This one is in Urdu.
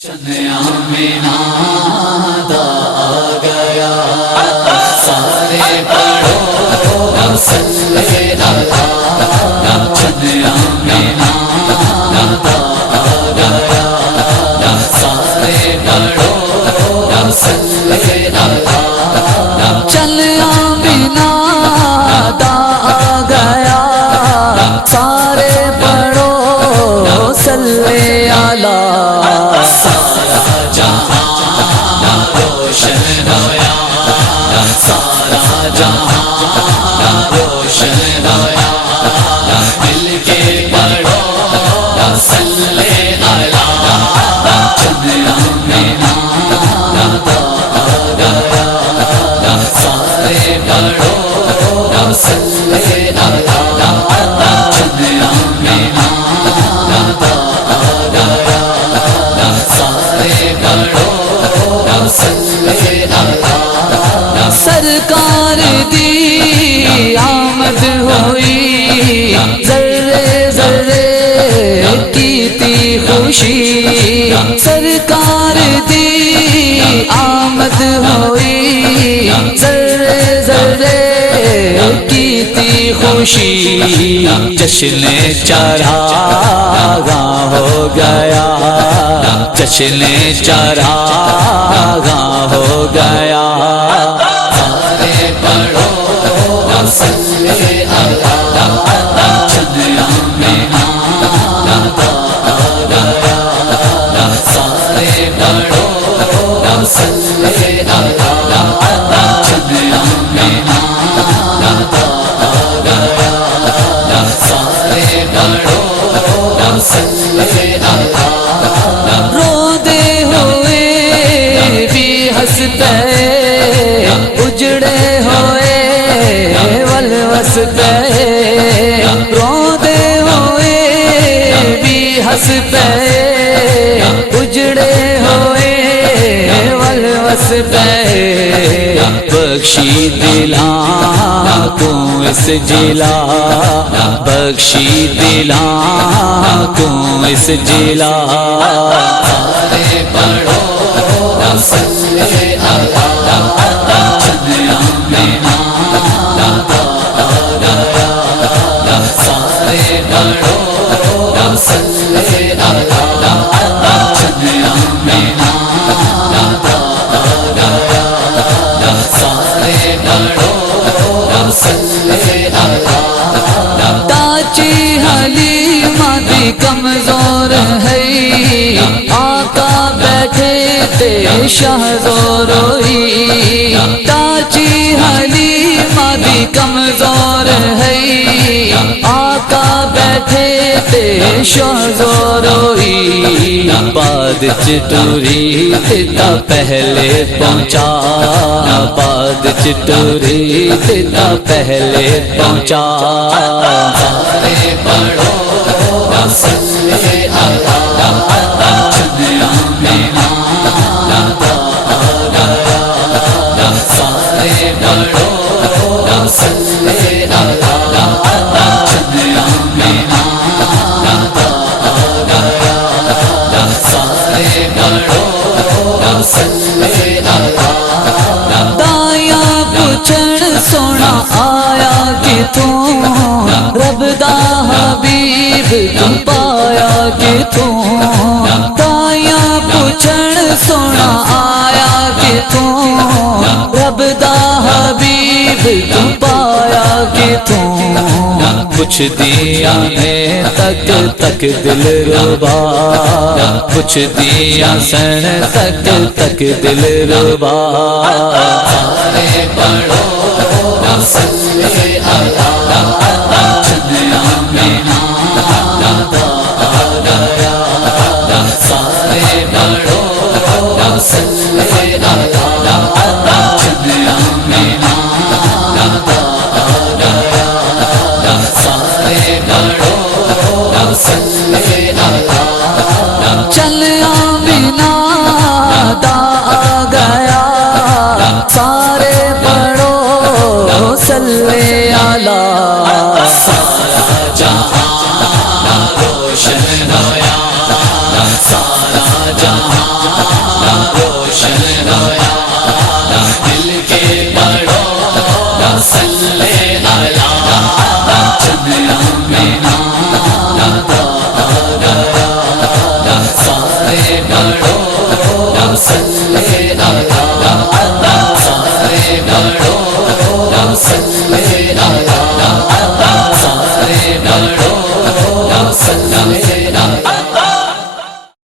آمینہ دا گیا سارے پڑھو صلی اللہ چن آمینہ دا گیا سارے پڑھو صلی اللہ چل آمینہ دا گیا سارے پڑھو صلی اللہ سارا جہاں روشن ہویا مل کے پڑھو صلی اللہ چن آمینہ دا گیا سارے پڑھو صلی اللہ چن آمینہ دا گیا سارے پڑھو صلی اللہ سرکار دی آمد ہوئی ذرے ذرے کیتی خوشی سرکار دی آمد ہوئی ذرے ذرے کیتی خوشی جشن چراغاں ہو گیا جشن چراغاں ہو گیا صلی اللہ چن آمینہ دا گیا سارے پڑھو صلی اللہ چن آمینہ دا گیا سارے پڑھو صلی اللہ روتے ہوئے بھی ہنس پے اجڑے ہوئے ولوس پے روتے ہوئے بھی ہنس پے اجڑے ہوئے ولوس پے بخشی دلاں کو اس جلا بخشی دلاں کو اس جلا سارے پڑھو صلی اللہ چن آمینہ سارے پڑھو صلی اللہ چن آمینہ دا گیا سارے پڑھو صلی اللہ چاچی حلیمہ دی کمزور ہے آقا بیٹھے تے شہزور ہوئی چاچی حلیمہ دی کمزور ہے آقا بیٹھے تے شہزور ہوئی بعد چٹوری تا پہلے پہنچا بعد چٹوری تا پہلے پہنچا سارے پڑھو صلی اللہ چن آمینہ دا گیا سارے پڑھو صلی اللہ چن آمینہ دا گیا سارے پڑھو صلی اللہ دایاں پوچھن سونا آیا کتوں رب دا حبیب تم پایا کتوں دایاں پوچھن سونا آیا کتوں رب دا حبیب تم پایا کتوں پوچھ دیا ہے تک تک دل ربا پوچھ دیا سن تک تک دل ربا سارے پڑھو صلی اللہ چن آمینہ دا گیا سارے پڑھو صلی اللہ چن آمینہ دا گیا سارے پڑھو صلی اللہ چل آمینہ دا گیا سارے پڑھو صلی اللہ سارا جہاں روشن ہویا سارا جہاں صلی علی چند آمینہ دا آ گیا سارے پڑھو صلی